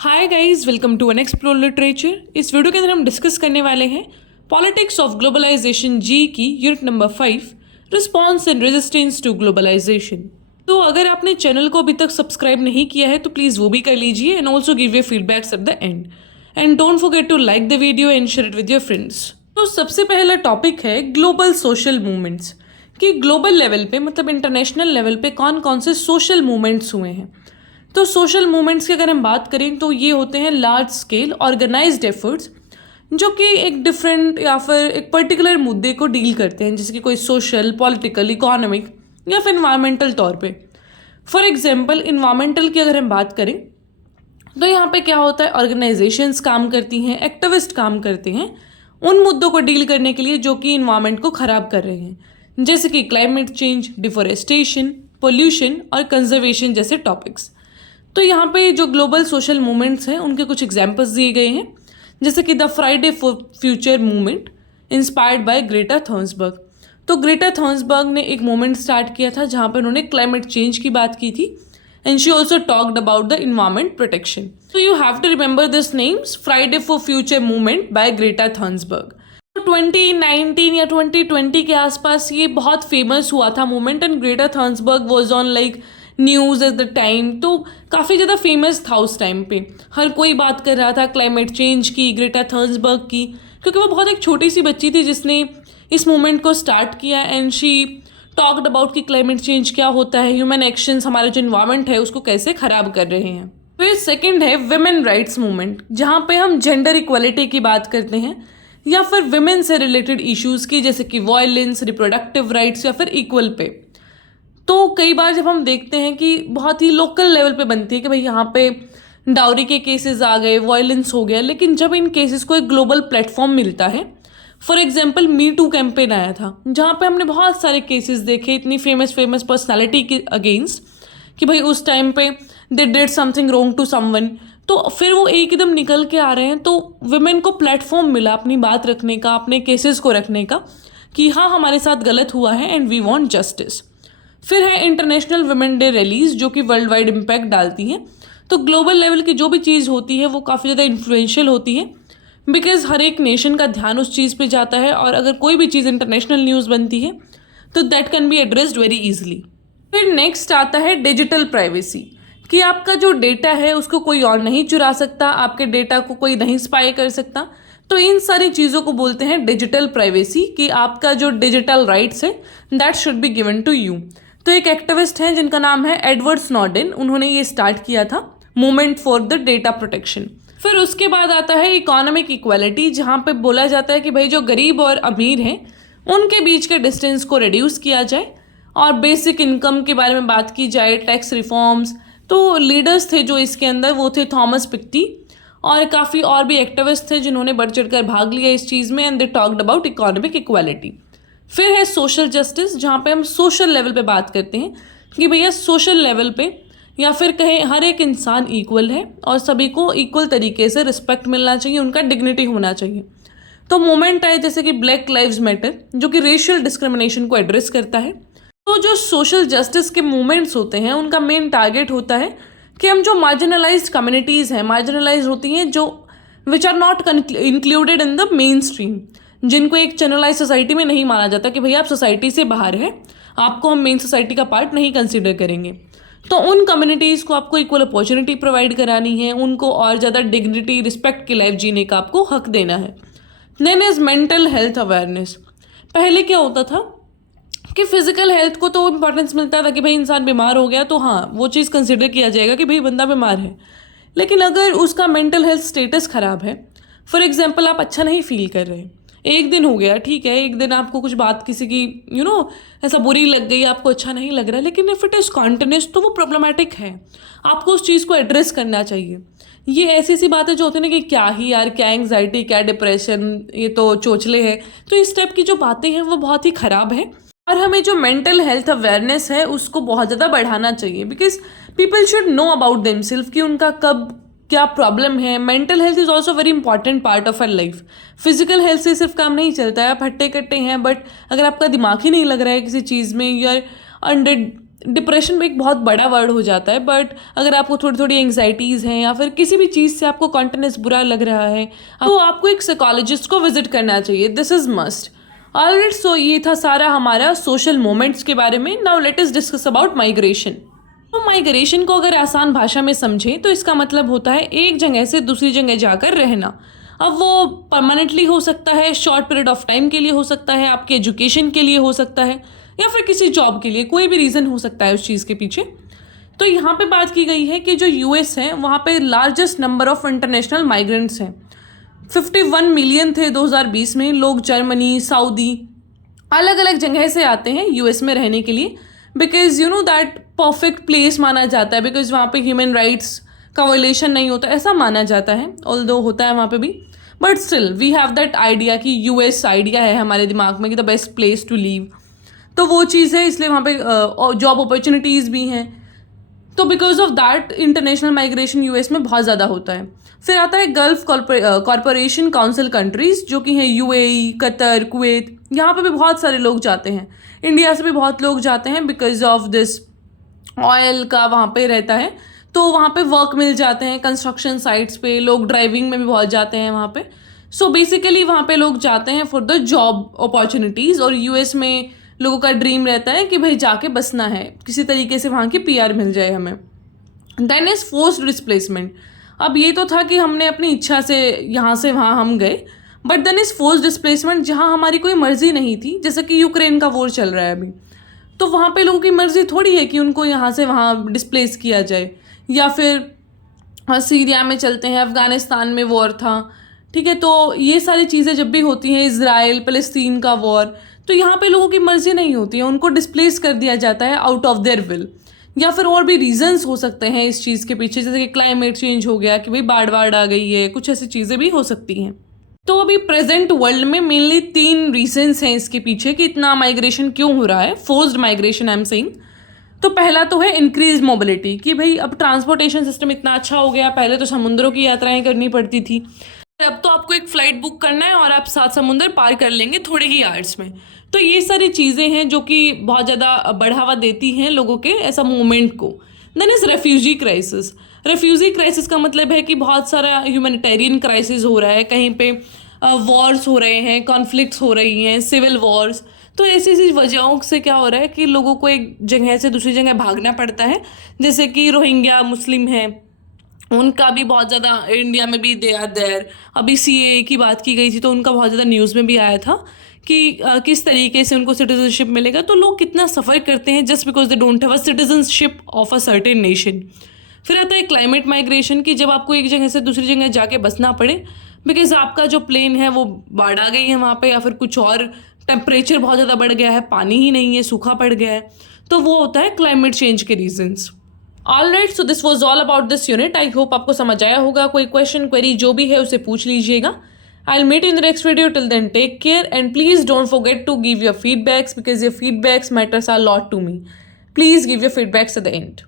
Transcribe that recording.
Hi guys, welcome to unexplored literature. इस video के अंदर हम डिस्कस करने वाले हैं पॉलिटिक्स ऑफ ग्लोबलाइजेशन जी की unit number 5, response and resistance to globalization. तो अगर आपने चैनल को अभी तक सब्सक्राइब नहीं किया है तो प्लीज़ वो भी कर लीजिए and also give your feedbacks at the end don't forget to like the video and share it with your friends. तो सबसे पहला टॉपिक है ग्लोबल सोशल मूवमेंट्स, कि ग्लोबल लेवल पे मतलब इंटरनेशनल लेवल पे कौन कौन से सोशल मूवमेंट्स हुए हैं। तो सोशल मूवमेंट्स की अगर हम बात करें तो ये होते हैं लार्ज स्केल ऑर्गेनाइज्ड एफर्ट्स जो कि एक डिफरेंट या फिर एक पर्टिकुलर मुद्दे को डील करते हैं, जैसे कि कोई सोशल, पॉलिटिकल, इकोनॉमिक या फिर इन्वायरमेंटल तौर पे। फॉर एग्जांपल इन्वायरमेंटल की अगर हम बात करें तो यहाँ पे क्या होता है, ऑर्गेनाइजेशंस काम करती हैं, एक्टिविस्ट काम करते हैं उन मुद्दों को डील करने के लिए जो कि इन्वायरमेंट को ख़राब कर रहे हैं, जैसे कि क्लाइमेट चेंज, डिफोरेस्टेशन, पोल्यूशन और कंजर्वेशन जैसे टॉपिक्स। तो यहाँ पे जो ग्लोबल सोशल मूवमेंट्स हैं उनके कुछ एग्जांपल्स दिए गए हैं, जैसे कि the Friday for future movement inspired by Greta Thunberg. तो ग्रेटा थर्न्सबर्ग ने एक मूवमेंट स्टार्ट किया था जहाँ पे उन्होंने क्लाइमेट चेंज की बात की थी and she also talked about the environment protection. तो you have to remember this names, Friday for future movement by Greta Thunberg. 2019 या 2020 के आसपास ये बहुत फेमस हुआ था movement and Greta Thunberg was on like news at the time. तो काफ़ी ज़्यादा फेमस था उस टाइम पे, हर कोई बात कर रहा था क्लाइमेट चेंज की, ग्रेटा थर्न्सबर्ग की, क्योंकि वो बहुत एक छोटी सी बच्ची थी जिसने इस मूवमेंट को स्टार्ट किया एंड शी टॉक्ड अबाउट कि क्लाइमेट चेंज क्या होता है, ह्यूमन एक्शंस हमारा जो इन्वायरमेंट है उसको कैसे ख़राब कर रहे हैं। फिर सेकेंड है विमेन राइट्स मूवमेंट, जहाँ पे हम जेंडर इक्वलिटी की बात करते हैं या फिर विमेन से रिलेटेड इश्यूज़ की, जैसे कि वायलेंस, रिप्रोडक्टिव राइट्स या फिर इक्वल पे। तो कई बार जब हम देखते हैं कि बहुत ही लोकल लेवल पे बनती है कि भाई यहाँ पे डाउरी के केसेस आ गए, वायलेंस हो गया, लेकिन जब इन केसेस को एक ग्लोबल प्लेटफॉर्म मिलता है, for example me too campaign आया था जहाँ पे हमने बहुत सारे केसेस देखे इतनी फेमस पर्सनालिटी के अगेंस्ट कि भाई उस टाइम पे they did something wrong to someone, तो फिर वो एकदम निकल के आ रहे हैं। तो वुमेन को प्लेटफॉर्म मिला अपनी बात रखने का, अपने केसेस को रखने का कि हाँ हमारे साथ गलत हुआ है एंड वी वॉन्ट जस्टिस। फिर है इंटरनेशनल वुमेन डे रैलीज जो कि वर्ल्ड वाइड इम्पैक्ट डालती हैं। तो ग्लोबल लेवल की जो भी चीज़ होती है वो काफ़ी ज़्यादा इन्फ्लुएंशियल होती है, बिकॉज हर एक नेशन का ध्यान उस चीज़ पे जाता है और अगर कोई भी चीज़ इंटरनेशनल न्यूज़ बनती है तो that can be addressed very easily. फिर नेक्स्ट आता है डिजिटल प्राइवेसी, कि आपका जो डेटा है उसको कोई और नहीं चुरा सकता, आपके डेटा को कोई नहीं स्पाई कर सकता। तो इन सारी चीज़ों को बोलते हैं डिजिटल प्राइवेसी, कि आपका जो डिजिटल राइट्स है that should be given to you. तो एक एक्टिविस्ट हैं जिनका नाम है एडवर्ड स्नोडेन, उन्होंने ये स्टार्ट किया था movement for the data protection. फिर उसके बाद आता है इकोनॉमिक इक्वालिटी, जहाँ पे बोला जाता है कि भाई जो गरीब और अमीर हैं उनके बीच के डिस्टेंस को रिड्यूस किया जाए और बेसिक इनकम के बारे में बात की जाए, टैक्स रिफॉर्म्स। तो लीडर्स थे जो इसके अंदर वो थे थॉमस पिक्टी और काफ़ी और भी एक्टिविस्ट थे जिन्होंने बढ़ चढ़ कर भाग लिया इस चीज़ में and they talked about economic equality. फिर है सोशल जस्टिस, जहाँ पे हम सोशल लेवल पे बात करते हैं कि भैया सोशल लेवल पे या फिर कहें हर एक इंसान इक्वल है और सभी को इक्वल तरीके से रिस्पेक्ट मिलना चाहिए, उनका डिग्निटी होना चाहिए। तो मोमेंट है जैसे कि ब्लैक लाइव्स मैटर जो कि रेशियल डिस्क्रिमिनेशन को एड्रेस करता है। तो जो सोशल जस्टिस के मूवमेंट्स होते हैं उनका मेन टारगेट होता है कि हम जो मार्जिनलाइज्ड कम्युनिटीज़ हैं, मार्जिनलाइज होती हैं जो which are not included in the main stream, जिनको एक चैनलाइज सोसाइटी में नहीं माना जाता कि भैया आप सोसाइटी से बाहर हैं, आपको हम मेन सोसाइटी का पार्ट नहीं कंसिडर करेंगे। तो उन कम्युनिटीज़ को आपको इक्वल अपॉर्चुनिटी प्रोवाइड करानी है, उनको और ज़्यादा डिग्निटी, रिस्पेक्ट की लाइफ जीने का आपको हक देना है। Then is mental health awareness. पहले क्या होता था कि फिजिकल हेल्थ को तो इम्पोर्टेंस मिलता था कि भाई इंसान बीमार हो गया तो हाँ वो चीज़ कंसिडर किया जाएगा कि भाई बंदा बीमार है, लेकिन अगर उसका मेंटल हेल्थ स्टेटस ख़राब है, फॉर एग्जांपल आप अच्छा नहीं फील कर रहे, एक दिन हो गया, ठीक है, एक दिन आपको कुछ बात किसी की ऐसा बुरी लग गई, आपको अच्छा नहीं लग रहा, लेकिन इफ़ इट इज़ कॉन्टिन्यूस तो वो प्रॉब्लमेटिक है, आपको उस चीज़ को एड्रेस करना चाहिए। ये ऐसी सी बातें जो होती है ना कि क्या ही यार, क्या एंग्जाइटी, क्या डिप्रेशन, ये तो चोचले हैं। तो इस टाइप की जो बातें हैं वो बहुत ही ख़राब है और हमें जो मेंटल हेल्थ अवेयरनेस है उसको बहुत ज़्यादा बढ़ाना चाहिए, because people should know about themselves कि उनका कब क्या प्रॉब्लम है। Mental health is also very important part of our life. Physical health से सिर्फ काम नहीं चलता है, आप हट्टे कट्टे हैं बट अगर आपका दिमाग ही नहीं लग रहा है किसी चीज़ में, यू आर अंडर डिप्रेशन एक बहुत बड़ा वर्ड हो जाता है, बट अगर आपको थोड़ी थोड़ी एंग्जाइटीज़ हैं या फिर किसी भी चीज़ से आपको कॉन्टिन्यूस बुरा लग रहा है तो आपको एक साइकोलॉजिस्ट को विजिट करना चाहिए, दिस इज़ मस्ट। ऑलराइट, सो ये था सारा हमारा सोशल मोमेंट्स के बारे में। Now let us discuss about migration. तो माइग्रेशन को अगर आसान भाषा में समझें तो इसका मतलब होता है एक जगह से दूसरी जगह जाकर रहना। अब वो परमानेंटली हो सकता है, शॉर्ट पीरियड ऑफ टाइम के लिए हो सकता है, आपके एजुकेशन के लिए हो सकता है, या फिर किसी जॉब के लिए, कोई भी रीज़न हो सकता है उस चीज़ के पीछे। तो यहाँ पे बात की गई है कि जो यूएस है वहाँ पे largest number of international migrants हैं। 51 मिलियन थे 2020 में लोग। जर्मनी, सऊदी, अलग अलग जगह से आते हैं यूएस में रहने के लिए, because you know that perfect place माना जाता है, बिकॉज वहाँ पे ह्यूमन राइट्स का वायलेशन नहीं होता, ऐसा माना जाता है, ऑल्दो होता है वहाँ पे भी, but still we have that idea कि यूएस आइडिया है हमारे दिमाग में कि the best place to live. तो वो चीज़ है, इसलिए वहाँ पे जॉब अपॉर्चुनिटीज़ भी हैं। तो because of that international migration US में बहुत ज़्यादा होता है। फिर आता है गल्फ कॉरपोरेशन काउंसिल कंट्रीज़, जो कि हैं यूएई, कतर, कुवैत। यहाँ पे भी बहुत सारे लोग जाते हैं, इंडिया से भी बहुत लोग जाते हैं, बिकॉज ऑफ दिस ऑयल का वहाँ पे रहता है, तो वहाँ पे वर्क मिल जाते हैं। कंस्ट्रक्शन साइट्स पे लोग, ड्राइविंग में भी बहुत जाते हैं वहाँ पे। सो बेसिकली वहाँ पे लोग जाते हैं फॉर द जॉब अपॉर्चुनिटीज़। और यूएस में लोगों का ड्रीम रहता है कि भाई जाके बसना है, किसी तरीके से वहाँ की पीआर मिल जाए हमें। Then is forced displacement. अब ये तो था कि हमने अपनी इच्छा से यहाँ से वहाँ हम गए, but then is forced displacement जहाँ हमारी कोई मर्जी नहीं थी, जैसे कि यूक्रेन का वॉर चल रहा है अभी। तो वहाँ पे लोगों की मर्जी थोड़ी है कि उनको यहाँ से वहाँ डिस्प्लेस किया जाए। या फिर सीरिया में चलते हैं, अफ़गानिस्तान में वॉर था, ठीक है। तो ये सारी चीज़ें जब भी होती हैं, इज़राइल फ़लस्तीन का वॉर, तो यहाँ पे लोगों की मर्जी नहीं होती है, उनको डिस्प्लेस कर दिया जाता है आउट ऑफ देयर विल। या फिर और भी रीजंस हो सकते हैं इस चीज़ के पीछे, जैसे कि क्लाइमेट चेंज हो गया, कि भाई बाढ़ आ गई है, कुछ ऐसी चीज़ें भी हो सकती हैं। तो अभी प्रेजेंट वर्ल्ड में मेनली 3 रीजंस हैं इसके पीछे कि इतना माइग्रेशन क्यों हो रहा है, forced migration I am saying. तो पहला तो है इंक्रीज मोबिलिटी, कि भाई अब ट्रांसपोर्टेशन सिस्टम इतना अच्छा हो गया, पहले तो समुद्रों की यात्राएं करनी पड़ती थी, अब तो आपको एक फ़्लाइट बुक करना है और आप 7 समुंदर पार कर लेंगे थोड़े ही आवर्स में। तो ये सारी चीज़ें हैं जो कि बहुत ज़्यादा बढ़ावा देती हैं लोगों के ऐसा मूवमेंट को। Then is refugee crisis. Refugee crisis का मतलब है कि बहुत सारा ह्यूमैनिटेरियन क्राइसिस हो रहा है, कहीं पे वॉर्स हो रहे हैं, कॉन्फ्लिक्ट्स हो रही हैं, सिविल वॉर्स। तो ऐसी ऐसी वजहों से क्या हो रहा है कि लोगों को एक जगह से दूसरी जगह भागना पड़ता है। जैसे कि रोहिंग्या मुस्लिम हैं, उनका भी बहुत ज़्यादा इंडिया में भी दे आर देयर। अभी सीएए की बात की गई थी तो उनका बहुत ज़्यादा न्यूज़ में भी आया था कि किस तरीके से उनको सिटीजनशिप मिलेगा। तो लोग कितना सफ़र करते हैं just because they don't have a citizenship of a certain nation. फिर आता है क्लाइमेट माइग्रेशन, की जब आपको एक जगह से दूसरी जगह जाके बसना पड़े, बिकॉज आपका जो प्लेन है वो बाढ़ आ गई है वहाँ पे, या फिर कुछ और टेम्परेचर बहुत ज़्यादा बढ़ गया है, पानी ही नहीं है, सूखा पड़ गया है। तो वो होता है क्लाइमेट चेंज के reasons. Alright, so this was all about this unit. I hope आपको समझ आया होगा। कोई क्वेश्चन क्वेरी जो भी है उसे पूछ लीजिएगा। I'll meet you in the next video. Till then, take care and please don't forget to give your feedbacks because your feedbacks matters a lot to me. Please give your feedbacks at the end.